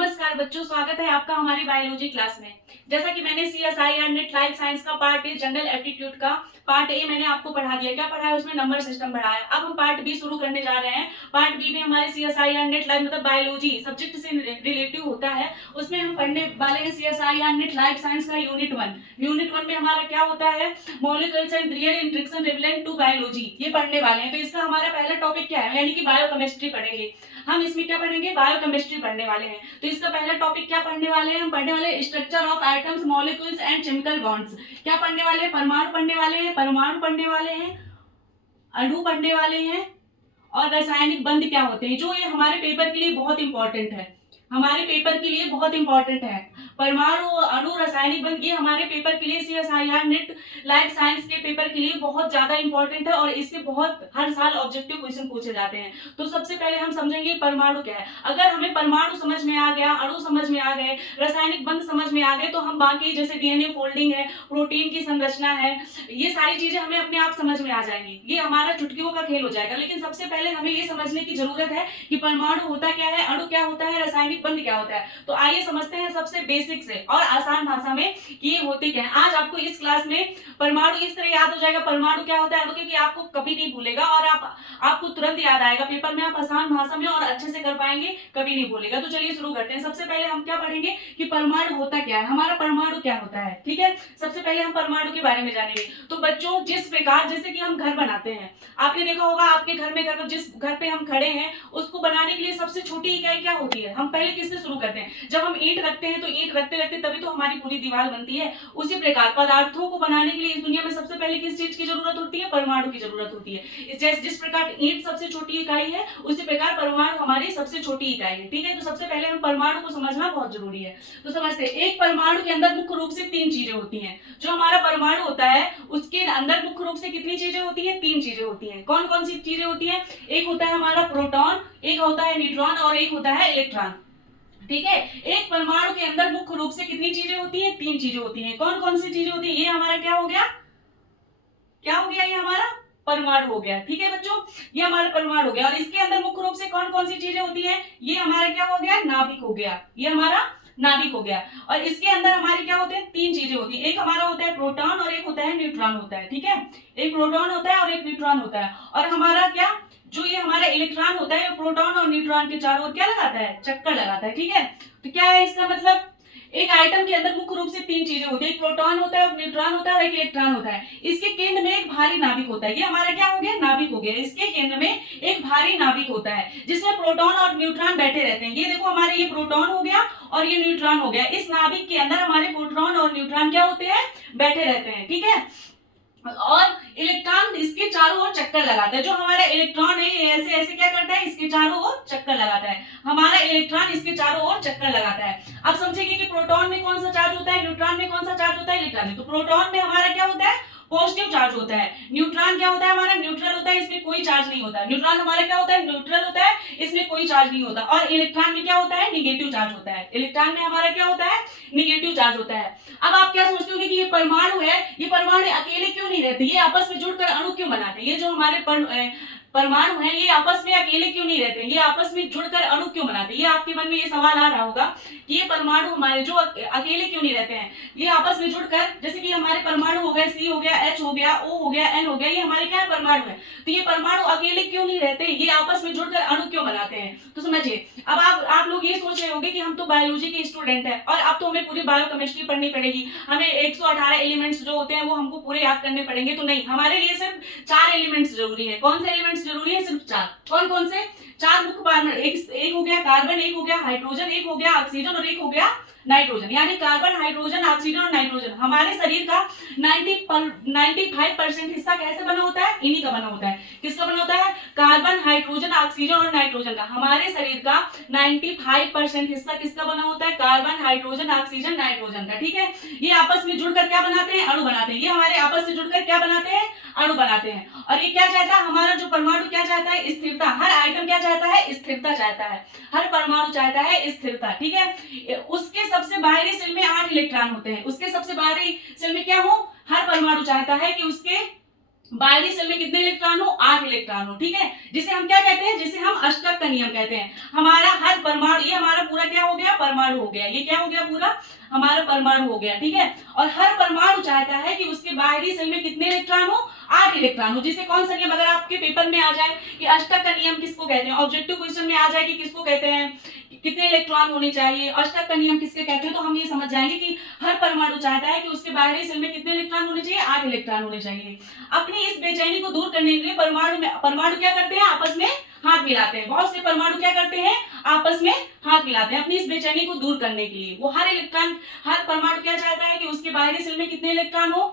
नमस्कार बच्चों, स्वागत है आपका हमारी बायोलॉजी क्लास में। जैसा कि मैंने CSIR नेट लाइफ साइंस का पार्ट ए जनरल एप्टीट्यूड का पार्ट ए मैंने आपको पढ़ा दिया। क्या पढ़ा है उसमें? नंबर सिस्टम पढ़ा है। अब हम पार्ट बी शुरू करने जा रहे हैं। पार्ट बी में हमारे CSIR नेट लाइफ मतलब बायोलॉजी सब्जेक्ट से रिलेटिव होता है। उसमें हम पढ़ने वाले हैं CSIR नेट लाइफ साइंस का यूनिट 1। यूनिट 1 में हमारा क्या होता है? Molecules and real interaction relevant to biology, ये पढ़ने वाले हैं। तो इसका हमारा पहला टॉपिक क्या है? यानी कि बायोकेमिस्ट्री पढ़ेंगे हम। इसमें क्या पढ़ेंगे? बायोकेमिस्ट्री पढ़ने वाले हैं। तो इसका पहला टॉपिक क्या पढ़ने वाले हैं? हम पढ़ने वाले हैं structure of atoms, molecules and chemical bonds. क्या पढ़ने वाले हैं? परमाणु पढ़ने वाले हैं, परमाणु पढ़ने वाले हैं, अणु पढ़ने वाले हैं और रासायनिक बंध क्या होते हैं, जो ये हमारे पेपर के लिए बहुत इंपॉर्टेंट है। हमारे पेपर के लिए बहुत इंपॉर्टेंट है। परमाणु, अणु, रासायनिक बंध, ये हमारे पेपर के लिए CSIR नेट लाइफ साइंस के पेपर के लिए बहुत ज्यादा इंपॉर्टेंट है और इससे बहुत हर साल ऑब्जेक्टिव क्वेश्चन पूछे जाते हैं। तो सबसे पहले हम समझेंगे परमाणु क्या है। अगर हमें परमाणु समझ में आ गया, अणु समझ में आ गए, रासायनिक बंध समझ में आ गए, तो हम बाकी जैसे DNA फोल्डिंग है, प्रोटीन की संरचना है, ये सारी चीजें हमें अपने आप समझ में आ जाएंगी। ये हमारा चुटकियों का खेल हो जाएगा। लेकिन सबसे पहले हमें ये समझने की जरूरत है कि परमाणु होता क्या है, अणु क्या होता है, रासायनिक बंध क्या होता है। तो आइए समझते हैं सबसे बेसिक से और आसान भाषा में कि ये होते क्या है। आज आपको इस क्लास में परमाणु इस तरह याद हो जाएगा, परमाणु क्या होता है, अणु, क्योंकि आपको कभी नहीं भूलेगा और आपको तुरंत याद आएगा पेपर में। आप आसान भाषा में और अच्छे से कर पाएंगे, कभी नहीं भूलेगा। तो चलिए शुरू करते हैं। सबसे पहले हम क्या पढ़ेंगे कि परमाणु होता क्या है, हमारा परमाणु क्या होता है। ठीक है, सबसे पहले हम परमाणु के बारे में जानेंगे। तो बच्चों, जिस प्रकार जैसे कि हम घर बनाते हैं, आपने देखा होगा आपके घर में, जिस घर पे हम खड़े हैं उसको बनाने के लिए सबसे छोटी इकाई क्या होती है? हम पहले किससे शुरू करते हैं? जब हम ईंट रखते हैं तो ईंट रखते रखते तभी तो हमारी पूरी दीवार बनती है। उसी प्रकार पदार्थों को बनाने के लिए इस दुनिया में सबसे पहले किस चीज की जरूरत होती है? परमाणु की जरूरत होती है। जिस प्रकार ईंट सबसे छोटी इकाई है, उसी प्रकार परमाणु हमारी सबसे छोटी इकाई है। ठीक है, तो सबसे पहले हम परमाणु को समझना बहुत जरूरी है। तो समझते हैं, एक परमाणु के अंदर मुख्य रूप से 3 चीजें होती हैं। जो हमारा परमाणु होता है उसके अंदर मुख्य रूप से कितनी चीजें होती है? 3 चीजें होती हैं। कौन कौन सी चीजें होती हैं? एक होता है हमारा प्रोटॉन, एक होता है न्यूट्रॉन और एक होता है इलेक्ट्रॉन। ठीक है, एक परमाणु के अंदर मुख्य रूप से कितनी चीजें होती हैं? 3 चीजें होती हैं। कौन कौन सी चीजें होती हैं? ये हमारा क्या हो गया? क्या हो गया? ये हमारा परमाणु हो गया। ठीक है बच्चों, ये हमारा परमाणु हो गया। और इसके अंदर मुख्य रूप से कौन कौन सी चीजें होती हैं? ये हमारा क्या हो गया? नाभिक हो गया। ये हमारा नाभिक हो गया। और इसके अंदर हमारे क्या होते हैं? 3 चीजें होती हैं। एक हमारा होता है प्रोटॉन और एक होता है न्यूट्रॉन होता है। ठीक है, एक प्रोटॉन होता है और एक न्यूट्रॉन होता है। और हमारा क्या, जो ये हमारा इलेक्ट्रॉन होता है, प्रोटॉन और न्यूट्रॉन के चारों ओर क्या लगाता है? चक्कर लगाता है। ठीक है, तो क्या है इसका मतलब? एक आइटम के अंदर मुख्य रूप से 3 चीजें होती है, एक प्रोटॉन होता है, एक न्यूट्रॉन होता है और एक इलेक्ट्रॉन होता है। इसके केंद्र में एक भारी नाभिक होता है। ये हमारा क्या हो गया? नाभिक हो गया। इसके केंद्र में एक भारी नाभिक होता है जिसमें प्रोटॉन और न्यूट्रॉन बैठे रहते हैं। ये देखो, हमारे ये प्रोटॉन हो गया और ये न्यूट्रॉन हो गया। इस नाभिक के अंदर हमारे प्रोटॉन और न्यूट्रॉन क्या होते हैं? बैठे रहते हैं। ठीक है, और इलेक्ट्रॉन इसके चारों ओर चक्कर लगाता है। जो हमारा इलेक्ट्रॉन है ये ऐसे ऐसे क्या करता है? इसके चारों ओर चक्कर लगाता है। हमारा इलेक्ट्रॉन इसके चारों ओर चक्कर लगाता है। अब समझेंगे कि प्रोटॉन में कौन सा चार्ज होता है, न्यूट्रॉन में कौन सा चार्ज होता है, इलेक्ट्रॉन में। तो प्रोटॉन में हमारा क्या होता है? पॉजिटिव चार्ज होता है। न्यूट्रॉन क्या होता है? हमारा न्यूट्रल होता है, इसमें कोई चार्ज नहीं होता। न्यूट्रॉन हमारा क्या होता है? न्यूट्रल होता है, इसमें कोई चार्ज नहीं होता। और इलेक्ट्रॉन में क्या होता है? निगेटिव चार्ज होता है। इलेक्ट्रॉन में हमारा क्या होता है? निगेटिव चार्ज होता है। अब आप क्या सोचते होंगे कि ये परमाणु है, ये परमाणु अकेले क्यों नहीं रहते? ये आपस में जुड़कर अणु क्यों बनाते हैं? ये जो हमारे परमाणु हैं, ये आपस में अकेले क्यों नहीं रहते? ये आपस में जुड़कर अणु क्यों बनाते हैं? ये आपके मन में ये सवाल आ रहा होगा कि ये परमाणु हमारे जो अकेले क्यों नहीं रहते हैं? ये आपस में जुड़कर, जैसे कि हमारे परमाणु हो गए, C हो गया, H हो गया, O हो गया, N हो गया, ये हमारे क्या है? परमाणु है। तो ये परमाणु अकेले क्यों नहीं रहते? ये आपस में जुड़कर अणु क्यों बनाते हैं? तो समझिए, अब आप लोग ये सोच रहे होंगे कि हम तो बायोलॉजी के स्टूडेंट हैं और अब तो हमें पूरी बायोकेमिस्ट्री पढ़नी पड़ेगी, हमें 118 एलिमेंट्स जो होते हैं वो हमको पूरे याद करने पड़ेंगे। तो नहीं, हमारे लिए सिर्फ 4 एलिमेंट्स जरूरी है। कौन से एलिमेंट्स जरूरी है? सिर्फ 4। कौन कौन से? 4 मुख्य परमाणु। एक हो गया कार्बन, एक हो गया हाइड्रोजन, एक हो गया ऑक्सीजन और एक हो गया नाइट्रोजन। यानी कार्बन, हाइड्रोजन, ऑक्सीजन और नाइट्रोजन। हमारे शरीर का 95% हिस्सा कैसे बना होता है? इन्हीं का बना होता है। किसका बना होता है? कार्बन, हाइड्रोजन, ऑक्सीजन और नाइट्रोजन का। हमारे शरीर का 95% हिस्सा किसका बना होता है? कार्बन, हाइड्रोजन, ऑक्सीजन, नाइट्रोजन का। ठीक है, ये आपस में जुड़कर क्या बनाते हैं? अणु बनाते हैं। ये हमारे आपस में जुड़कर क्या बनाते हैं? अणु बनाते हैं। और ये क्या चाहता है? हमारा जो परमाणु क्या चाहता है? स्थिरता। हर आइटम क्या चाहता है? स्थिरता चाहता है। हर परमाणु चाहता है स्थिरता। ठीक है, उसके सबसे बाहरी शेल में 8 इलेक्ट्रॉन होते हैं। उसके सबसे बाहरी शेल में क्या हो? हर परमाणु चाहता है कि उसके बाहरी सेल में कितने इलेक्ट्रॉन हो, 8 इलेक्ट्रॉन हो, ठीक है। जिसे हम क्या कहते हैं, जिसे हम अष्टक का नियम कहते हैं। हमारा हर परमाणु, ये हमारा पूरा क्या हो गया, परमाणु हो गया, ये क्या हो गया, पूरा हमारा परमाणु हो गया, ठीक है। और हर परमाणु चाहता है कि उसके बाहरी सेल में कितने इलेक्ट्रॉन हो, 8 इलेक्ट्रॉन हो। जिसे कौन सा नियम, अगर आपके पेपर में आ जाए कि अष्टक का नियम किसको कहते हैं, ऑब्जेक्टिव क्वेश्चन में आ जाए कि किसको कहते हैं, कितने इलेक्ट्रॉन होने चाहिए, अष्टक का नियम किसके कहते हैं, तो हम ये समझ जाएंगे कि हर परमाणु चाहता है कि उसके बाहरी सेल में कितने इलेक्ट्रॉन होने चाहिए, 8 इलेक्ट्रॉन होने चाहिए। अपनी इस बेचैनी को दूर करने के लिए परमाणु क्या करते हैं, आपस में हाथ मिलाते हैं। बहुत से परमाणु क्या करते हैं, आपस में हाथ मिलाते हैं अपनी इस बेचैनी को दूर करने के लिए। वो हर परमाणु क्या चाहता है कि उसके बाहरी सेल में कितने इलेक्ट्रॉन हो,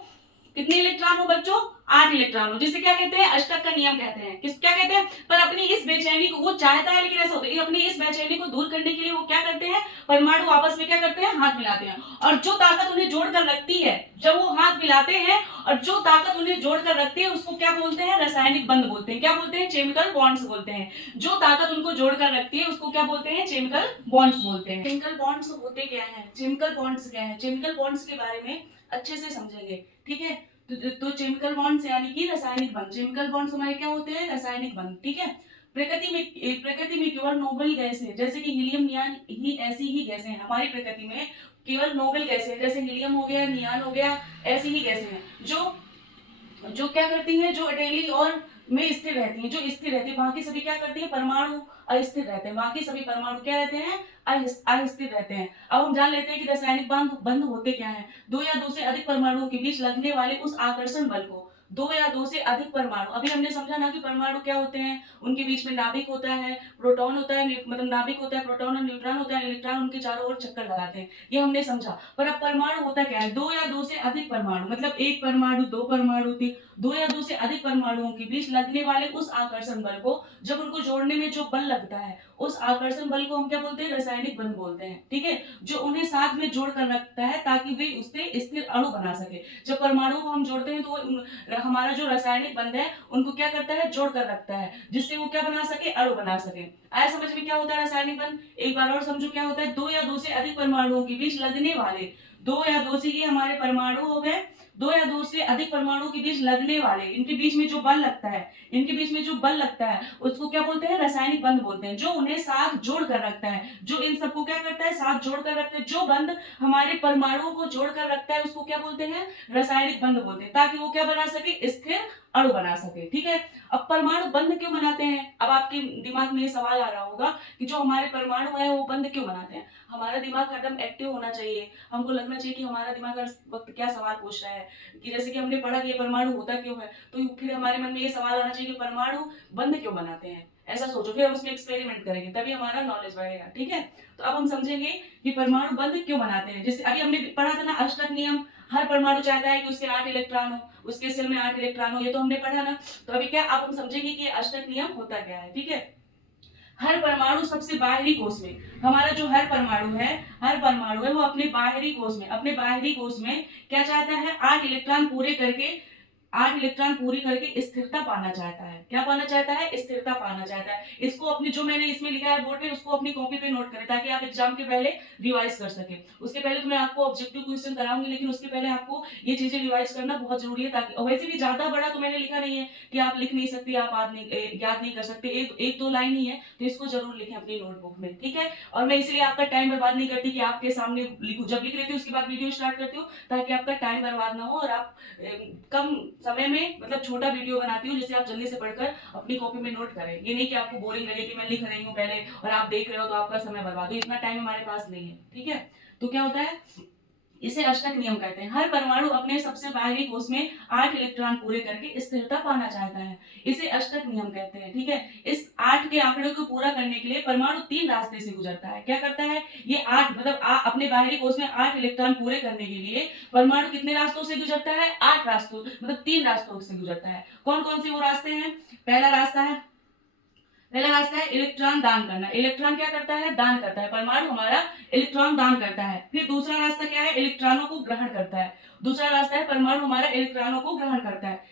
कितने इलेक्ट्रॉन हो बच्चों, 8 इलेक्ट्रॉन हो, जिसे क्या कहते हैं, अष्टक का नियम कहते हैं। किस क्या कहते हैं, पर अपनी इस बेचैनी को वो चाहता है, लेकिन ऐसा होता है अपनी इस बेचैनी को दूर करने के लिए वो क्या करते हैं, परमाणु आपस में क्या करते हैं, हाथ मिलाते हैं। और जो ताकत उन्हें जोड़कर रखती है, जब वो हाथ मिलाते हैं और जो ताकत उन्हें जोड़कर रखती है, उसको क्या बोलते हैं, रासायनिक बंध बोलते हैं। क्या बोलते हैं, केमिकल बॉन्ड्स बोलते हैं। जो ताकत उनको जोड़कर रखती है उसको क्या बोलते हैं, केमिकल बॉन्ड्स बोलते हैं। केमिकल बॉन्ड्स होते क्या है, केमिकल बॉन्ड्स क्या है, केमिकल बॉन्ड्स के बारे में अच्छे से समझेंगे, ठीक है। तो केमिकल बॉन्ड्स यानी कि रासायनिक बंध, केमिकल बॉन्ड्स हमारे क्या होते हैं, रासायनिक बंध, ठीक है। प्रकृति में केवल नोबल गैसें जैसे कि हीलियम, नियान ही ऐसी ही गैसें हैं। हमारी प्रकृति में केवल नोबल गैसें जैसे हीलियम हो गया, नियान हो गया, ऐसी ही गैसें हैं जो जो क्या करती हैं, जो अटेली और में स्थिर रहती हैं, जो स्थिर रहती है। बाकी सभी क्या करती है, परमाणु अस्थिर रहते हैं। बाकी सभी परमाणु क्या रहते हैं, अस्थिर रहते हैं। अब हम जान लेते हैं कि रासायनिक बंध होते क्या हैं। दो या दो से अधिक परमाणुओं के बीच लगने वाले उस आकर्षण बल को, दो या दो से अधिक परमाणु, अभी हमने समझा ना कि परमाणु क्या होते हैं, उनके बीच में नाभिक होता है, प्रोटॉन होता है, मतलब नाभिक होता है, प्रोटॉन और न्यूट्रॉन होता है, इलेक्ट्रॉन उनके चारों ओर चक्कर लगाते हैं, ये हमने समझा। पर अब परमाणु होता क्या है, दो या दो से अधिक परमाणु, मतलब एक परमाणु, दो परमाणु, दो या दो से अधिक परमाणुओं के बीच लगने वाले उस आकर्षण बल को, जब उनको जोड़ने में जो बल लगता है, उस आकर्षण बल को हम क्या बोलते हैं, रासायनिक बल बोलते हैं, ठीक है। जो उन्हें साथ में जोड़ कर रखता है ताकि वे उससे स्थिर अणु बना सके। जब परमाणुओं को हम जोड़ते हैं तो हमारा जो रासायनिक बंध है उनको क्या करता है, जोड़ कर रखता है, जिससे वो क्या बना सके, अणु बना सके। आया समझ में क्या होता है रासायनिक बंध, एक बार और समझो क्या होता है। दो या दो से अधिक परमाणुओं के बीच लगने वाले, दो या दो से, ये हमारे परमाणु हो गए, दो या दो से अधिक परमाणु के बीच लगने वाले, इनके बीच में जो बल लगता है, इनके बीच में जो बल लगता है उसको क्या बोलते हैं, रासायनिक बंध बोलते हैं। जो उन्हें साथ जोड़ कर रखता है, जो इन सबको क्या करता है, साथ जोड़ कर रखते हैं, जो बंध हमारे परमाणुओं को जोड़ कर रखता है उसको क्या बोलते हैं, रासायनिक बंध बोलते हैं, ताकि वो क्या बना सके, स्थिर अणु बना सके, ठीक है। अब परमाणु बंध क्यों बनाते हैं, अब आपके दिमाग में ये सवाल आ रहा होगा कि जो हमारे परमाणु है वो बंध क्यों बनाते हैं। हमारा दिमाग हरदम एक्टिव होना चाहिए, हमको लगना चाहिए कि हमारा दिमाग हर वक्त क्या सवाल पूछ रहा है, कि जैसे कि हमने पढ़ा कि ये परमाणु होता क्यों है, तो फिर हमारे मन में ये सवाल आना चाहिए कि परमाणु बंध क्यों बनाते हैं, ऐसा सोचो, फिर हम उसमें एक्सपेरिमेंट करेंगे, तभी हमारा नॉलेज बढ़ेगा, ठीक है। तो अब हम समझेंगे कि परमाणु बंध क्यों बनाते हैं। जैसे अभी हमने पढ़ा था ना अष्टक नियम, हर परमाणु चाहता है कि उसके 8 इलेक्ट्रॉन हो, उसके सेल में 8 इलेक्ट्रॉन हो, ये तो हमने पढ़ा ना। तो अभी क्या, अब हम समझेंगे कि अष्टक नियम होता क्या है, ठीक है। हर परमाणु सबसे बाहरी कोश में, हमारा जो हर परमाणु है वो अपने बाहरी कोश में क्या चाहता है, 8 इलेक्ट्रॉन पूरे करके, 8 इलेक्ट्रॉन पूरी करके स्थिरता पाना चाहता है। क्या पाना चाहता है, स्थिरता पाना चाहता है। इसको अपनी, जो मैंने इसमें लिखा है बोर्ड पे, उसको अपनी कॉपी पे नोट करें ताकि आप एग्जाम के पहले रिवाइज कर सके। उसके पहले तो मैं आपको ऑब्जेक्टिव क्वेश्चन कराऊंगी, लेकिन उसके पहले आपको ये चीजें रिवाइज करना बहुत जरूरी है, ताकि, और वैसे भी ज्यादा बड़ा तो मैंने लिखा नहीं है कि आप लिख नहीं सकते, आप याद नहीं कर सकते, एक दो लाइन ही है, तो इसको जरूर लिखें अपनी नोटबुक में, ठीक है। और मैं इसलिए आपका टाइम बर्बाद नहीं करती कि आपके सामने लिखूं, जब लिख लेती हूँ उसके बाद वीडियो स्टार्ट करती हूँ, ताकि आपका टाइम बर्बाद ना हो और आप कम समय में, मतलब छोटा वीडियो बनाती हूँ जिससे आप जल्दी से पढ़कर अपनी कॉपी में नोट करें। ये नहीं कि आपको बोरिंग लगे कि मैं लिख रही हूँ पहले और आप देख रहे हो तो आपका समय बर्बाद हो, इतना टाइम हमारे पास नहीं है, ठीक है। तो क्या होता है, इसे अष्टक नियम कहते हैं। हर परमाणु अपने सबसे बाहरी कोश में 8 इलेक्ट्रॉन पूरे करके स्थिरता पाना चाहता है, इसे अष्टक नियम कहते हैं, ठीक है। इस 8 के आंकड़े को पूरा करने के लिए परमाणु 3 रास्ते से गुजरता है। क्या करता है, ये 8, मतलब अपने बाहरी कोश में 8 इलेक्ट्रॉन पूरे करने के लिए परमाणु कितने रास्तों से गुजरता है, 8 रास्तों, मतलब 3 रास्तों से गुजरता है। कौन कौन से वो रास्ते हैं, पहला रास्ता है इलेक्ट्रॉन दान करना। इलेक्ट्रॉन क्या करता है, दान करता है, परमाणु हमारा इलेक्ट्रॉन दान करता है। फिर दूसरा रास्ता क्या है, इलेक्ट्रॉनों को ग्रहण करता है। दूसरा रास्ता है परमाणु हमारा इलेक्ट्रॉनों को ग्रहण करता है।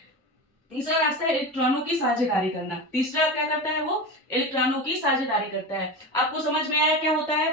तीसरा रास्ता है इलेक्ट्रॉनों की साझेदारी करना। तीसरा क्या करता है वो, इलेक्ट्रॉनों की साझेदारी करता है। आपको समझ में आया क्या होता है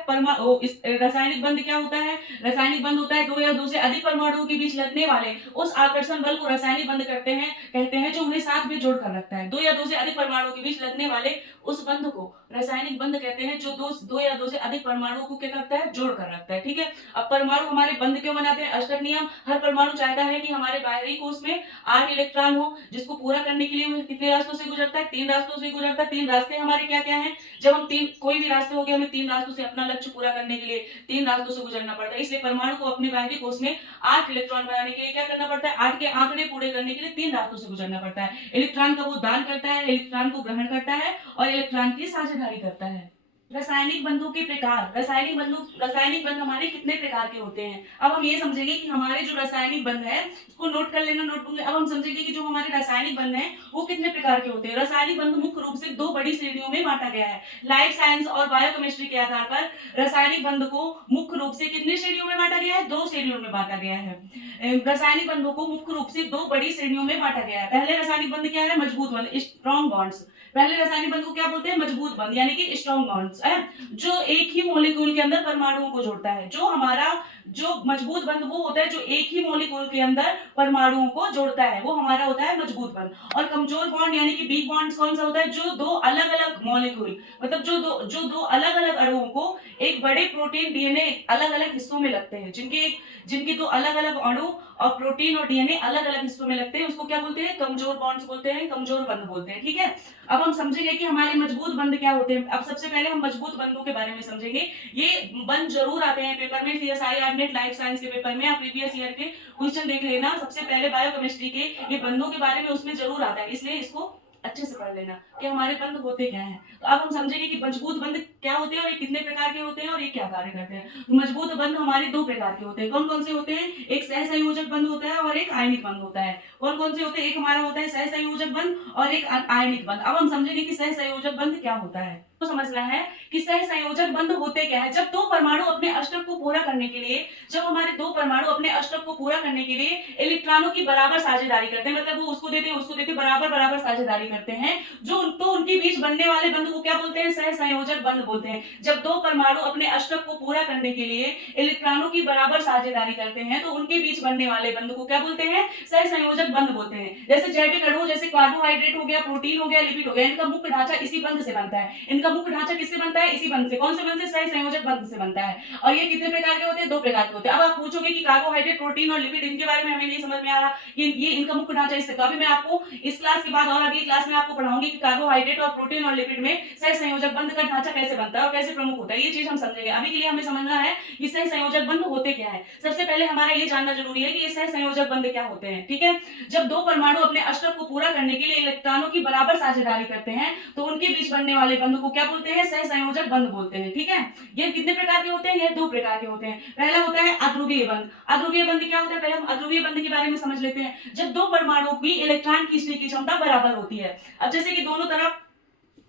रासायनिक बंध क्या होता है? रासायनिक बंध होता है दो या दो से अधिक परमाणुओं के बीच लगने वाले उस आकर्षण बल को रासायनिक बंध कहते हैं जो उन्हें साथ में जोड़ कर रखता है। दो या दो से अधिक परमाणुओं के बीच लगने वाले उस बंध को रासायनिक बंध कहते हैं जो दो या दो से अधिक परमाणुओं को क्या करता है, जोड़ कर रखता है। ठीक है, अब परमाणु हमारे बंध क्यों बनाते हैं? अष्टक नियम, हर परमाणु चाहता है कि हमारे बाहरी कोश में 8 इलेक्ट्रॉन हो, जिसको पूरा करने के लिए वो कितने रास्तों से गुजरता है? 3 रास्तों से गुजरता है। 3 रास्ते हमारे क्या क्या हैं? जब हम कोई भी रास्ते हो गए, हमें 3 रास्तों से अपना लक्ष्य पूरा करने के लिए 3 रास्तों से गुजरना पड़ता है। इसलिए परमाणु को अपने बाहरी कोश में 8 इलेक्ट्रॉन बनाने के लिए क्या करना पड़ता है? 8 के आंकड़े पूरे करने के लिए 3 रास्तों से गुजरना पड़ता है। इलेक्ट्रॉन का वो दान करता है, इलेक्ट्रॉन को ग्रहण करता है और इलेक्ट्रॉन की साझेदारी करता है। रासायनिक बंधों के प्रकार, रासायनिक बंध हमारे कितने प्रकार के होते हैं? अब हम ये समझेंगे कि हमारे जो रासायनिक बंध है, उसको नोट कर लेना नोटबुक में। अब हम समझेंगे कि जो हमारे रासायनिक बंध हैं वो कितने प्रकार के होते हैं। रासायनिक बंध मुख्य रूप से 2 बड़ी श्रेणियों में बांटा गया है। लाइफ साइंस और बायोकेमिस्ट्री के आधार पर रासायनिक बंध को मुख्य रूप से कितनी श्रेणियों में बांटा गया है? 2 श्रेणियों में बांटा गया है। रासायनिक बंधों को मुख्य रूप से 2 बड़ी श्रेणियों में बांटा गया है। पहले रासायनिक बंध क्या है? मजबूत बंध, स्ट्रॉन्ग बॉन्ड्स। पहले रासायनिक बंध को क्या बोलते हैं? मजबूत बंध, यानी कि स्ट्रॉन्ग बॉन्ड्स है, जो एक ही मॉलिक्यूल के अंदर परमाणुओं को जोड़ता है। जो हमारा जो मजबूत बंध वो होता है जो एक ही मॉलिक्यूल के अंदर परमाणुओं को जोड़ता है, वो हमारा होता है मजबूत बंध। और कमजोर बॉन्ड यानी कि वीक बॉन्ड्स कौन सा होता है? जो 2 अलग-अलग मॉलिक्यूल, मतलब जो दो अलग-अलग अणुओं को एक बड़े प्रोटीन डीएनए अलग-अलग हिस्सों में लगते हैं, जिनके 2 अलग-अलग अणु और प्रोटीन और डीएनए अलग-अलग हिस्सों में लगते हैं, उसको क्या बोलते हैं? कमजोर बॉन्ड्स बोलते हैं, कमजोर बंध बोलते हैं। ठीक है, अब हम समझेंगे कि हमारे मजबूत बंध क्या होते हैं। अब सबसे पहले हम मजबूत बंधों के बारे में समझेंगे। ये बंध जरूर आते हैं पेपर में, सीएसआई आरनेट लाइफ साइंस के पेपर में, आप प्रीवियस ईयर के क्वेश्चन देख लेना। सबसे पहले बायोकेमिस्ट्री के ये बंधों के बारे में उसमें जरूर आता है, इसलिए इसको अच्छे से पढ़ लेना कि हमारे बंध होते क्या हैं। तो अब हम समझेंगे कि मजबूत बंध क्या होते हैं और ये कितने प्रकार के होते हैं और ये क्या कार्य करते हैं। तो मजबूत बंध हमारे 2 प्रकार के होते हैं। कौन कौन से होते हैं? एक सहसंयोजक बंध होता है और एक आयनिक बंध होता है। कौन कौन से होते हैं? एक हमारा होता है सहसंयोजक बंध और एक आयनिक बंध। अब हम समझेंगे कि सहसंयोजक बंध क्या होता है। तो समझना है कि सहसंयोजक बंध होते क्या है। जब 2 परमाणु अपने अष्टक को पूरा करने के लिए, जब हमारे 2 परमाणु अपने अष्टक को पूरा करने के लिए इलेक्ट्रॉनों की बराबर साझेदारी करते हैं, मतलब वो उसको देते बराबर बराबर साझेदारी करते हैं, तो उनके बीच बनने वाले बंध को क्या बोलते हैं? सहसंयोजक बंध बोलते हैं। जब 2 परमाणु अपने अष्टक को पूरा करने के लिए इलेक्ट्रॉनों की बराबर साझेदारी करते हैं, तो उनके बीच बनने वाले बंध को क्या बोलते हैं? सहसंयोजक बंध बोलते हैं। जैसे जैविक अणु, जैसे कार्बोहाइड्रेट हो गया, प्रोटीन हो गया, लिपिड हो गया, इनका मुख्य ढांचा इसी बंध से बनता है। इनका मुख्य ढांचा किससे बनता है? इसी बंध से। कौन से बंध से? सहसंयोजक बंध से बनता है। और ये कितने प्रकार के होते हैं? 2 प्रकार के होते हैं। अब आप पूछोगे कि कार्बोहाइड्रेट, प्रोटीन और लिपिड, इनके बारे में हमें नहीं समझ में आ रहा कि ये इनका मुख्य ढांचा इससे। तो अभी मैं आपको इस क्लास के बाद और अगली क्लास में आपको पढ़ाऊंगी कि कार्बोहाइड्रेट और प्रोटीन और लिपिड में सहसंयोजक बंध का ढांचा कैसे बनता है और कैसे प्रमुख होता है, ये चीज हम समझेंगे। अभी के लिए हमें समझना है कि सहसंयोजक बंध होते क्या है। सबसे पहले हमारा ये जानना जरूरी है कि ये सहसंयोजक बंध क्या होते हैं। ठीक है, जब 2 परमाणु अपने अष्टक को पूरा करने के लिए इलेक्ट्रॉनों की बराबर साझेदारी करते हैं, तो उनके बीच बनने वाले बंध को क्या बोलते हैं? सहसंयोजक बंध बोलते हैं। ठीक है, ये कितने प्रकार के होते हैं? ये 2 प्रकार के होते हैं। पहला होता है अध्रुवीय बंध। अध्रुवीय बंध क्या होता है? पहले हम अध्रुवीय बंध के बारे में समझ लेते हैं। जब 2 परमाणु की इलेक्ट्रॉन खींचने की क्षमता बराबर होती है। अब जैसे कि दोनों तरफ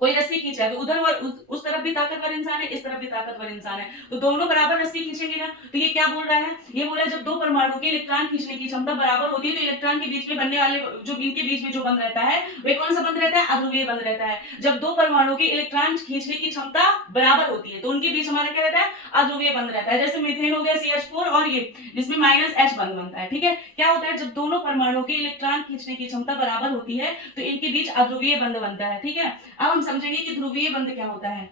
कोई रस्सी खींचा है, तो उधर उस तरफ भी ताकतवर इंसान है, इस तरफ भी ताकतवर इंसान है, तो दोनों बराबर रस्सी खींचेंगे ना। तो ये क्या बोल रहा है? ये बोल रहा है जब 2 परमाणु के इलेक्ट्रॉन खींचने की क्षमता बराबर होती है, तो इलेक्ट्रॉन के बीच में बनने वाले इनके बीच में जो बंध रहता है, वे कौन सा बंध रहता है? अध्रुवीय बंध रहता है। जब 2 परमाणु के इलेक्ट्रॉन खींचने की क्षमता बराबर होती है, तो उनके बीच हमारा क्या रहता है? अध्रुवीय बंध रहता है। जैसे मीथेन हो गया CH4 और ये जिसमें -H बंध बनता है। ठीक है, क्या होता है? जब दोनों परमाणु के इलेक्ट्रॉन खींचने की क्षमता बराबर होती है, तो इनके बीच अध्रुवीय बंध बनता है। ठीक है, अब हम समझेंगे कि ध्रुवीय बंध क्या होता है।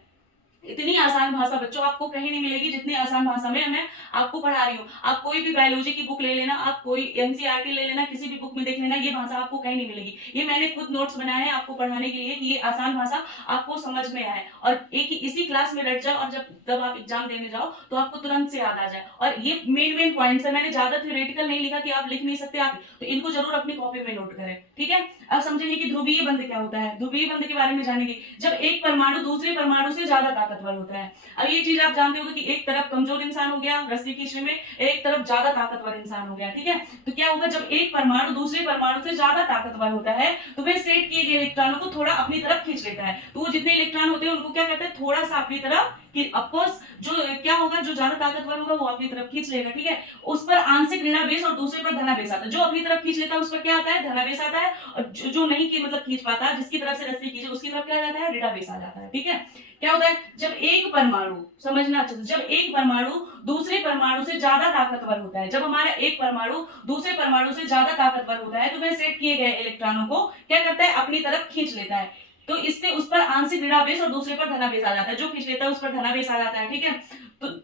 इतनी आसान भाषा बच्चों आपको कहीं नहीं मिलेगी जितनी आसान भाषा में मैं आपको पढ़ा रही हूँ। आप कोई भी बायोलॉजी की बुक ले लेना, आप कोई एनसीईआरटी ले लेना, किसी भी बुक में देख लेना, ये भाषा आपको कहीं नहीं मिलेगी। ये मैंने खुद नोट्स बनाए हैं आपको पढ़ाने के लिए कि ये आसान भाषा आपको समझ में आए और एक ही इसी क्लास में रट जाओ, और जब आप एग्जाम देने जाओ तो आपको तुरंत से याद आ जाए। और ये मेन पॉइंट्स है, मैंने ज्यादा थ्योरेटिकल नहीं लिखा कि आप लिख नहीं सकते, आप तो इनको जरूर अपनी कॉपी में नोट करें। ठीक है, अब समझेंगे कि ध्रुवीय बंध क्या होता है। ध्रुवीय बंध के बारे में जानेंगे जब एक परमाणु दूसरे परमाणु से ज्यादा ताकतवर होता है। अब ये चीज आप जानते होंगे कि एक तरफ कमजोर इंसान हो गया रस्सी खींचने में, एक तरफ ज्यादा ताकतवर इंसान हो गया। ठीक है, तो क्या होगा? जब एक परमाणु दूसरे परमाणु से ज्यादा ताकतवर होता है, तो वह सेट किए गए इलेक्ट्रॉनों को थोड़ा अपनी तरफ खींच लेता है। तो वो जितने इलेक्ट्रॉन होते हैं उनको क्या करता है? थोड़ा सा अपनी तरफ कि ऑफकोर्स जो क्या होगा, जो ज्यादा ताकतवर होगा वो अपनी तरफ खींच लेगा, ठीक है। उस पर आंशिक ऋणावेश और दूसरे पर धनावेश आता है। जो अपनी तरफ खींच लेता है उस पर क्या आता है, धनावेश आता है, और जो नहीं की मतलब खींच पाता, जिसकी तरफ से रस्सी खींचे उसकी तरफ क्या आ जाता है, ऋणावेश आ जाता है, ठीक है। क्या होता है, जब एक परमाणु, समझना अच्छे से, जब एक परमाणु दूसरे परमाणु से ज्यादा ताकतवर होता है, जब हमारा एक परमाणु दूसरे परमाणु से ज्यादा ताकतवर होता है, तो वह सेट किए गए इलेक्ट्रॉनों को क्या करता है, अपनी तरफ खींच लेता है। तो इससे उस पर आंशिक ऋणावेश और दूसरे पर धनावेश आ जाता है। जो खींच लेता है उस पर धनावेश आ जाता है, ठीक है। तो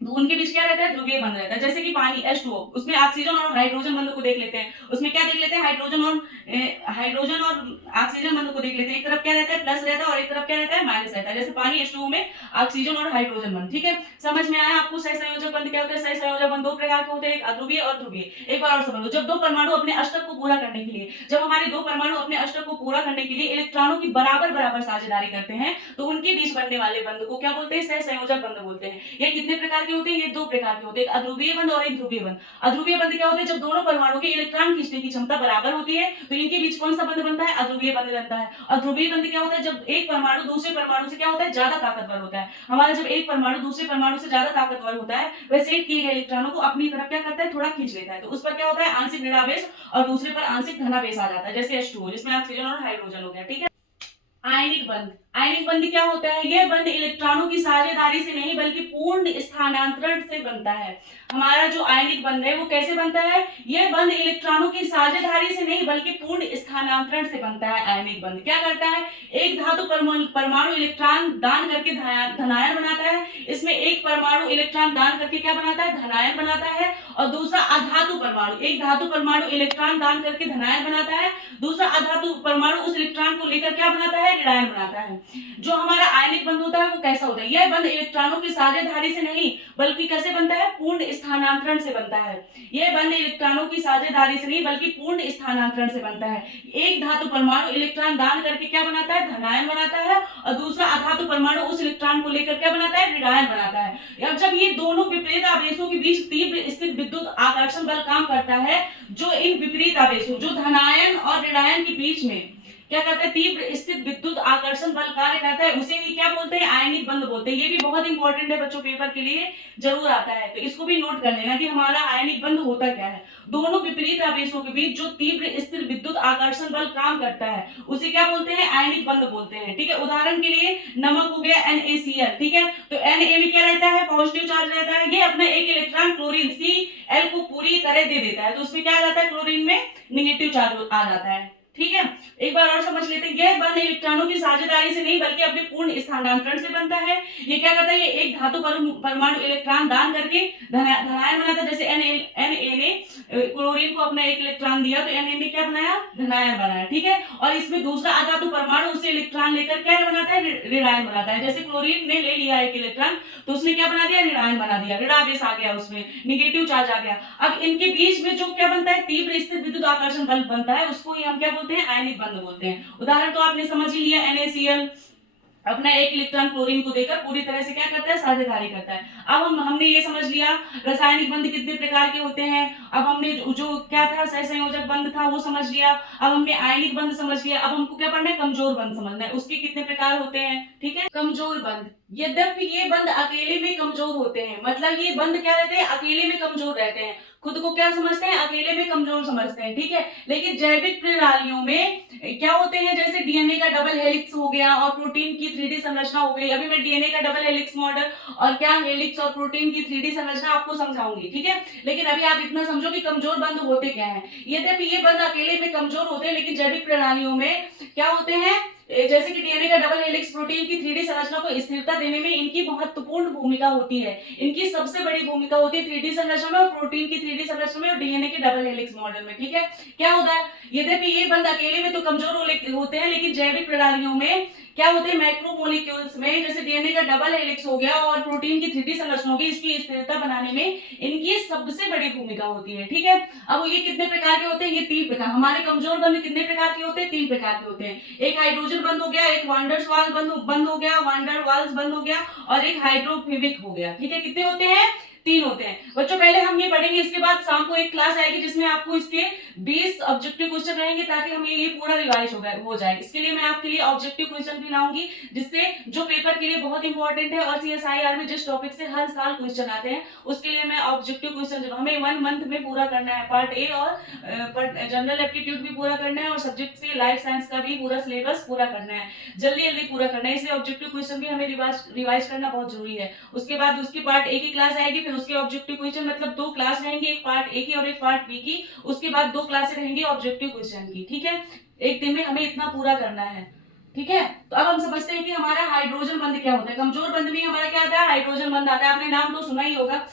उनके बीच क्या रहता है, ध्रुवीय बंध रहता है। जैसे कि पानी H2O, उसमें ऑक्सीजन और हाइड्रोजन बंध को देख लेते हैं। उसमें क्या देख लेते हैं, हाइड्रोजन और ऑक्सीजन बंध को देख लेते हैं। एक तरफ क्या रहता है, प्लस रहता है, और एक तरफ क्या रहता है, माइनस रहता है। जैसे पानी H2O में ऑक्सीजन और हाइड्रोजन बंध, ठीक है। समझ में आया आपको। सहसंयोजक बंध क्या होता है, सहसंयोजक बंध दो प्रकार के होते हैं, एक अध्रुवीय और ध्रुवीय। एक बार और समझ लो, जब दो परमाणु अपने अष्टक को पूरा करने के लिए, जब हमारे दो परमाणु अपने अष्टक को पूरा करने के लिए इलेक्ट्रॉनों की बराबर बराबर साझेदारी करते हैं, तो उनके बीच बनने वाले बंध को क्या बोलते हैं, सहसंयोजक बंध बोलते हैं। ये कितने प्रकार के होते हैं, ये दो प्रकार के होते हैं, अध्रुवीय बंध और एक ध्रुवीय बंध। अध्रुवीय बंध क्या होते हैं, जब दोनों परमाणु के इलेक्ट्रॉन खींचने की क्षमता बराबर होती है, तो इनके बीच कौन सा बंध बनता है, अध्रुवीय बंध बनता है। और ध्रुवीय बंध क्या होता है, जब एक परमाणु दूसरे परमाणु से क्या होता है, ज्यादा ताकतवर होता है। हमारा जब एक परमाणु दूसरे परमाणु से ज्यादा ताकतवर होता है, वह सेट किए गए इलेक्ट्रॉनों को अपनी तरफ क्या करता है, थोड़ा खींच लेता है। तो उस पर क्या होता है, आंशिक ऋणावेश और दूसरे पर आंशिक धनावेश आ जाता है। जैसे H2O, जिसमें ऑक्सीजन और हाइड्रोजन हो गया, ठीक है। आयनिक बंध, आयनिक बंध क्या होता है, यह बंध इलेक्ट्रॉनों की साझेदारी से नहीं बल्कि पूर्ण स्थानांतरण से बनता है। हमारा जो आयनिक बंध है वो कैसे बनता है, यह बंध इलेक्ट्रॉनों की साझेदारी से नहीं बल्कि पूर्ण स्थानांतरण से बनता है। आयनिक बंध क्या करता है, एक धातु परमाणु इलेक्ट्रॉन दान करके धनायन बनाता है। इसमें एक परमाणु इलेक्ट्रॉन दान करके क्या बनाता है, धनायन बनाता है, और दूसरा अधातु परमाणु, एक धातु परमाणु इलेक्ट्रॉन दान करके धनायन बनाता है, दूसरा अधातु परमाणु उस इलेक्ट्रॉन को लेकर क्या बनाता है, ऋणायन बनाता है। जो हमारा आयनिक बंध होता है वो कैसा होता है, यह बंध इलेक्ट्रॉनों की साझेदारी से नहीं बल्कि कैसे बनता है, पूर्ण स्थानांतरण से बनता है। यह बंध इलेक्ट्रॉनों की साझेदारी से नहीं बल्कि पूर्ण स्थानांतरण से बनता है। एक धातु परमाणु इलेक्ट्रॉन दान करके क्या बनाता है, धनायन बनाता है, और दूसरा अधातु परमाणु उस इलेक्ट्रॉन को लेकर क्या बनाता है, ऋणायन बनाता है। अब जब ये दोनों विपरीत आवेशों के बीच तीव्र स्थिर विद्युत आकर्षण बल काम करता है, जो इन विपरीत आवेशों, जो धनायन और ऋणायन के बीच में क्या करता है, तीव्र स्थित विद्युत आकर्षण बल कार्य करता है, उसे ही क्या बोलते हैं, आयनिक बंध बोलते हैं। ये भी बहुत इंपॉर्टेंट है बच्चों, पेपर के लिए जरूर आता है, तो इसको भी नोट कर लेना कि हमारा आयनिक बंध होता क्या है। दोनों विपरीत आवेशों के बीच जो तीव्र स्थिर विद्युत आकर्षण बल काम करता है उसे क्या बोलते हैं, आयनिक बंध बोलते हैं, ठीक है। उदाहरण के लिए नमक हो गया NaCl, ठीक है। तो Na में क्या रहता है, पॉजिटिव चार्ज रहता है, ये अपना एक इलेक्ट्रॉन क्लोरीन Cl को पूरी तरह दे देता है, तो उसमें क्या आ जाता है, क्लोरीन में निगेटिव चार्ज आ जाता है, ठीक है। एक बार और समझ लेते हैं, यह बंध इलेक्ट्रॉनों की साझेदारी से नहीं बल्कि अपने पूर्ण स्थानांतरण से बनता है। ये क्या करता है, ये एक धातु परमाणु इलेक्ट्रॉन दान करके धनायन बनाता है। जैसे Na ने क्लोरीन को अपना एक इलेक्ट्रॉन दिया, तो Na ने क्या बनाया, धनायन बनाया, ठीक है। और इसमें दूसरा अधातु परमाणु उसे इलेक्ट्रॉन लेकर क्या बनाता है, ऋणायन बनाता है। जैसे क्लोरीन ने ले लिया एक इलेक्ट्रॉन, तो उसने क्या बना दिया, ऋणायन बना दिया, ऋणावेश आ गया, उसमें निगेटिव चार्ज आ गया। अब इनके बीच में जो क्या बनता है, तीव्र स्थिर विद्युत आकर्षण बल बनता है, उसको ही हम क्या बोलते हैं, आयनिक बंध बोलते हैं। उदाहरण तो आपने समझ ही लिया, NaCl अपना एक इलेक्ट्रॉन क्लोरीन को देकर पूरी तरह से क्या करता है, साझेदारी करता है। अब हमने ये समझ लिया रासायनिक बंध कितने प्रकार के होते हैं। अब हमने जो क्या था, सहसंयोजक बंध था वो समझ लिया। अब हमने आयनिक बंध समझ लिया। अब हमको क्या पढ़ना है, कमजोर बंध समझना है, उसके कितने प्रकार होते हैं, ठीक है। कमजोर बंध, यद्यपि ये बंध अकेले में कमजोर होते हैं, मतलब ये बंध क्या रहते हैं, अकेले में कमजोर रहते हैं, खुद को क्या समझते हैं, अकेले में कमजोर समझते हैं, ठीक है। लेकिन जैविक प्रणालियों में क्या होते हैं, जैसे डीएनए का डबल हेलिक्स हो गया और प्रोटीन की 3D संरचना हो गई। अभी मैं डीएनए का डबल हेलिक्स मॉडल और क्या हेलिक्स और प्रोटीन की 3D संरचना आपको समझाऊंगी, ठीक है। लेकिन अभी आप इतना समझो कि कमजोर बंध होते क्या है। यद्यपि ये बंध अकेले में कमजोर होते हैं, लेकिन जैविक प्रणालियों में क्या होते हैं, जैसे कि डीएनए का डबल हेलिक्स प्रोटीन की 3D संरचना को स्थिरता देने में इनकी महत्वपूर्ण भूमिका होती है। इनकी सबसे बड़ी भूमिका होती है 3D संरचना में, और प्रोटीन की 3D संरचना में, और डीएनए के डबल हेलिक्स मॉडल में, ठीक है। क्या होता है, यद्यपि ये बंध अकेले में तो कमजोर होते हैं, लेकिन जैविक प्रणालियों में क्या होते हैं, मैक्रोमोलिक्यूल्स में, जैसे डीएनए का डबल हेलिक्स हो गया और प्रोटीन की 3D संरचना होगी, इसकी स्थिरता बनाने में इनकी सबसे बड़ी भूमिका होती है, ठीक है। अब ये कितने प्रकार के होते हैं, ये 3 प्रकार। हमारे कमजोर बंध कितने प्रकार के होते हैं, 3 प्रकार के होते हैं। एक हाइड्रोजन बंध हो गया, एक वांडर वाल्स बंध हो गया, और एक हाइड्रोफोबिक हो गया, ठीक है। कितने होते हैं, 3 होते हैं। बच्चों पहले हम ये पढ़ेंगे, इसके बाद शाम को एक क्लास आएगी जिसमें आपको इसके 20 ऑब्जेक्टिव क्वेश्चन रहेंगे, ताकि हमें ये पूरा रिवाइज हो जाए। इसके लिए मैं आपके लिए ऑब्जेक्टिव क्वेश्चन भी लाऊंगी, जिससे जो पेपर के लिए बहुत इंपॉर्टेंट है, और CSIR में जिस टॉपिक से हर साल क्वेश्चन आते हैं उसके लिए मैं ऑब्जेक्टिव क्वेश्चन हमें 1 मंथ में पूरा करना है। पार्ट ए और जनरल एप्टीट्यूड भी पूरा करना है, और सब्जेक्ट से लाइफ साइंस का भी पूरा सिलेबस पूरा करना है, जल्दी जल्दी पूरा करना है। इसलिए ऑब्जेक्टिव क्वेश्चन भी हमें रिवाइज करना बहुत जरूरी है। उसके बाद उसकी पार्ट ए की क्लास आएगी, फिर उसके ऑब्जेक्टिव क्वेश्चन, मतलब 2 क्लास रहेंगी, एक पार्ट ए की और एक पार्ट बी की। उसके बाद 2 क्लासें रहेंगी ऑब्जेक्टिव क्वेश्चन की। ठीक है, एक दिन में हमें इतना पूरा करना है। ठीक है, तो अब हम समझते हैं कि हमारा हाइड्रोजन बंध क्या होता है। कमजोर बंध में हमारा क्या आता है, हाइड्रोजन बंध आता है। आपने नाम तो सुना ही होगा।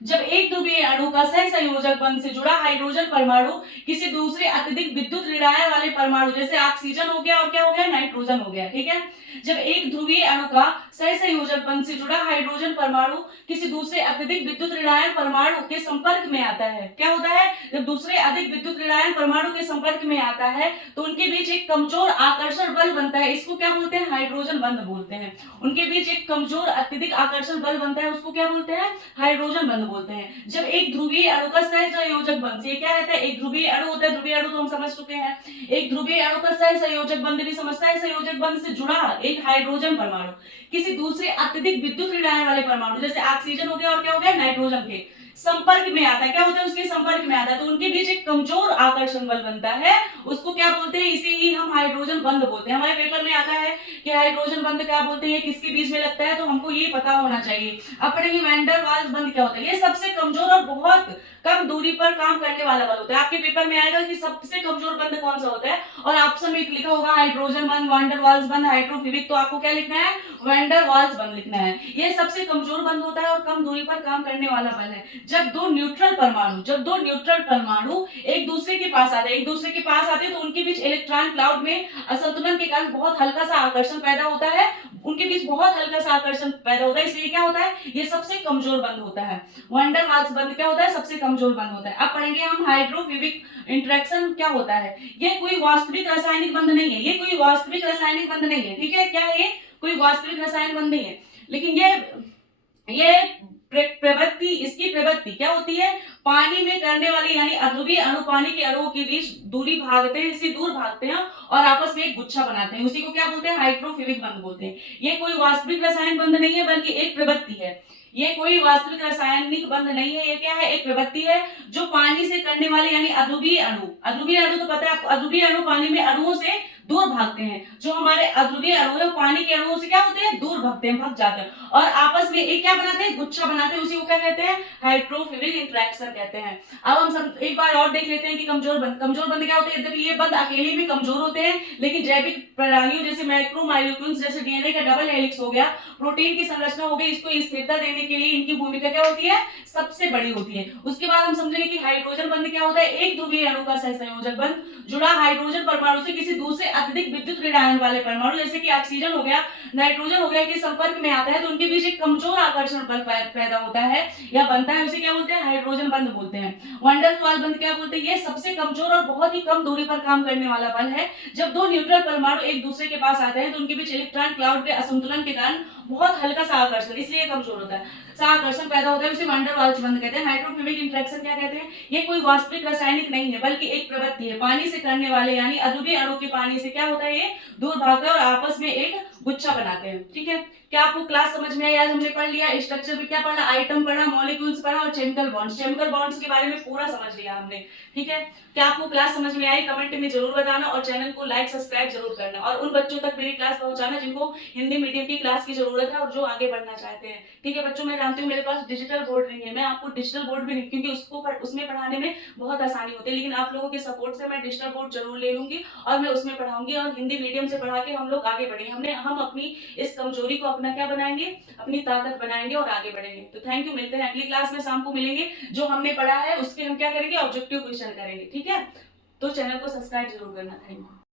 जब एक ध्रुवीय अणु का सहसंयोजक बंध से जुड़ा हाइड्रोजन परमाणु किसी दूसरे अत्यधिक विद्युत ऋणायन वाले परमाणु, जैसे ऑक्सीजन हो गया और क्या हो गया, नाइट्रोजन हो गया। ठीक है, जब एक ध्रुवीय अणु का सहसंयोजक बंध से जुड़ा हाइड्रोजन परमाणु किसी दूसरे अत्यधिक विद्युत ऋणायन परमाणु के संपर्क में आता है, क्या होता है, जब दूसरे अधिक विद्युत ऋणायन परमाणु के संपर्क में आता है तो उनके बीच एक कमजोर आकर्षण बल बनता है। इसको क्या बोलते हैं, हाइड्रोजन बंध बोलते हैं। उनके बीच एक कमजोर अत्यधिक आकर्षण बल बनता है, उसको क्या बोलते हैं, हाइड्रोजन बंध बोलते हैं। जब एक ध्रुवीय अणु का सहसंयोजक बंध से, क्या रहता है, एक ध्रुवीय अणु होता है, ध्रुवीय अणु तो हम समझ चुके हैं। एक ध्रुवीय अणु का सहसंयोजक बंध भी समझता है, संयोजक बंध से जुड़ा एक हाइड्रोजन परमाणु किसी दूसरे अत्यधिक विद्युत ऋणायन वाले परमाणु, जैसे ऑक्सीजन हो गया और क्या हो गया, नाइट्रोजन के संपर्क में आता है। क्या होता है, उसके संपर्क में आता है, तो उनके बीच एक कमजोर आकर्षण बल बनता है, उसको क्या बोलते हैं, इसे ही हम हाइड्रोजन बंध बोलते हैं। हमारे पेपर में आता है कि हाइड्रोजन बंध क्या बोलते हैं, किसके बीच में लगता है, तो हमको ये पता होना चाहिए। अब पढ़ेंगे वैन डर वाल्स बंध क्या होता है। ये सबसे कमजोर और बहुत कम दूरी पर काम करने वाला बल होता है। आपके पेपर में आएगा कि सबसे कमजोर बंध कौन सा होता है, और ऑप्शन में लिखा होगा हाइड्रोजन बंध, वैन डर वाल्स बंध, हाइड्रोफोबिक, तो आपको क्या लिखना है, वैन डर वाल्स बंध लिखना है। ये सबसे कमजोर बंध होता है और कम दूरी पर काम करने वाला बल है। जब दो न्यूट्रल परमाणु एक दूसरे के पास आते हैं, तो उनके बीच इलेक्ट्रॉन क्लाउड में असंतुलन के कारण बहुत हल्का सा आकर्षण पैदा होता है, इसलिए क्या होता है, ये सबसे कमजोर बंध होता है। वैन डर वाल्स बंध क्या होता है, सबसे कमजोर बंध होता है। अब पढ़ेंगे हम हाइड्रोफोबिक इंटरेक्शन क्या होता है। ये कोई वास्तविक रासायनिक बंध नहीं है, ठीक है, क्या है, कोई वास्तविक रासायनिक बंध नहीं है, लेकिन ये प्रवृत्ति, इसकी प्रवृत्ति क्या होती है, पानी में करने वाले, यानी अध्रुवीय अणु पानी के अणुओं के बीच दूर भागते हैं और आपस में एक गुच्छा बनाते हैं, उसी को क्या बोलते हैं, हाइड्रोफोबिक बंध बोलते हैं। ये कोई वास्तविक रासायनिक बंध नहीं है, बल्कि एक प्रवृत्ति है। ये कोई वास्तविक रासायनिक बंध नहीं है, ये क्या है, एक प्रवृत्ति है जो पानी से करने वाले, यानी अध्रुवीय अणु तो पता है आपको, अध्रुवीय अणु पानी में अणुओं से दूर भागते हैं। जो हमारे अध्रुवीय अणु है पानी के अणुओं से क्या होते हैं, दूर भागते हैं, भाग जाते हैं, और आपस में एक क्या बनाते हैं, गुच्छा बनाते हैं, उसी को क्या कहते हैं, हाइड्रोफोबिक इंटरेक्शन कहते हैं। अब हम सब एक बार और देख लेते हैं कि कमजोर बंध क्या होते हैं। यद्यपि ये बंध अकेले भी कमजोर होते हैं, लेकिन जैविक प्रणालियों जैसे मैक्रोमोलेक्यूल्स, जैसे डीएनए का डबल हेलिक्स हो गया, प्रोटीन की संरचना हो गई, इसको स्थिरता देने के लिए इनकी भूमिका क्या होती है, सबसे बड़ी होती है। उसके बाद हम समझेंगे कि हाइड्रोजन बंध क्या होता है, एक ध्रुवीय अणु का सहसंयोजक बंध जुड़ा हाइड्रोजन परमाणु से किसी दूसरे अत्यधिक विद्युत ऋणायन वाले परमाणु, जैसे कि ऑक्सीजन हो गया, नाइट्रोजन हो गया, के संपर्क में आता है, तो उनके बीच एक कमजोर आकर्षण बल पैदा होता है या बनता है, उसे क्या बोलते हैं, हाइड्रोजन बंध बोलते हैं। वैन डर वाल्स बंध क्या बोलते हैं, ये सबसे कमजोर और बहुत ही कम दूरी पर काम करने वाला बल है। जब दो न्यूट्रल परमाणु एक दूसरे के पास आते हैं तो उनके बीच इलेक्ट्रॉन क्लाउड के असंतुलन के कारण बहुत हल्का सा आकर्षण, इसलिए कमजोर होता है, आकर्षण पैदा होता है, उसे वैन डर वाल्स बंध कहते हैं। हाइड्रोफोबिक इंटरेक्शन क्या कहते हैं, ये कोई वास्तविक रासायनिक नहीं है, बल्कि एक प्रवृत्ति है। पानी से करने वाले, यानी अध्रुवीय अणु के पानी से क्या होता है, ये दूर भागकर और आपस में एक गुच्छा बनाते हैं। ठीक है, क्या आपको क्लास समझ में आई। आज हमने पढ़ लिया स्ट्रक्चर में, क्या पढ़ा, आइटम पढ़ा, मॉलिक्यूल्स पढ़ा और केमिकल बॉन्ड्स के बारे में पूरा समझ लिया हमने। ठीक है, क्या आपको क्लास समझ में आई, कमेंट में जरूर बताना और चैनल को लाइक सब्सक्राइब जरूर करना और उन बच्चों तक मेरी क्लास पहुंचाना जिनको हिंदी मीडियम की क्लास की जरूरत है और जो आगे बढ़ना चाहते हैं। ठीक है बच्चों, मैं जानती हूँ मेरे पास डिजिटल बोर्ड नहीं है, मैं आपको डिजिटल बोर्ड भी नहीं, क्योंकि उसमें पढ़ाने में बहुत आसानी होती है, लेकिन आप लोगों के सपोर्ट से मैं डिजिटल बोर्ड जरूर ले लूंगी और मैं उसमें पढ़ाऊंगी और हिंदी मीडियम से पढ़ा के हम लोग आगे बढ़ेंगे। हम अपनी इस कमजोरी को अपना क्या बनाएंगे, अपनी ताकत बनाएंगे और आगे बढ़ेंगे। तो थैंक यू, मिलते हैं अगली क्लास में, शाम को मिलेंगे। जो हमने पढ़ा है उसके हम क्या करेंगे, ऑब्जेक्टिव क्वेश्चन करेंगे। ठीक है, तो चैनल को सब्सक्राइब जरूर करना। Thank you.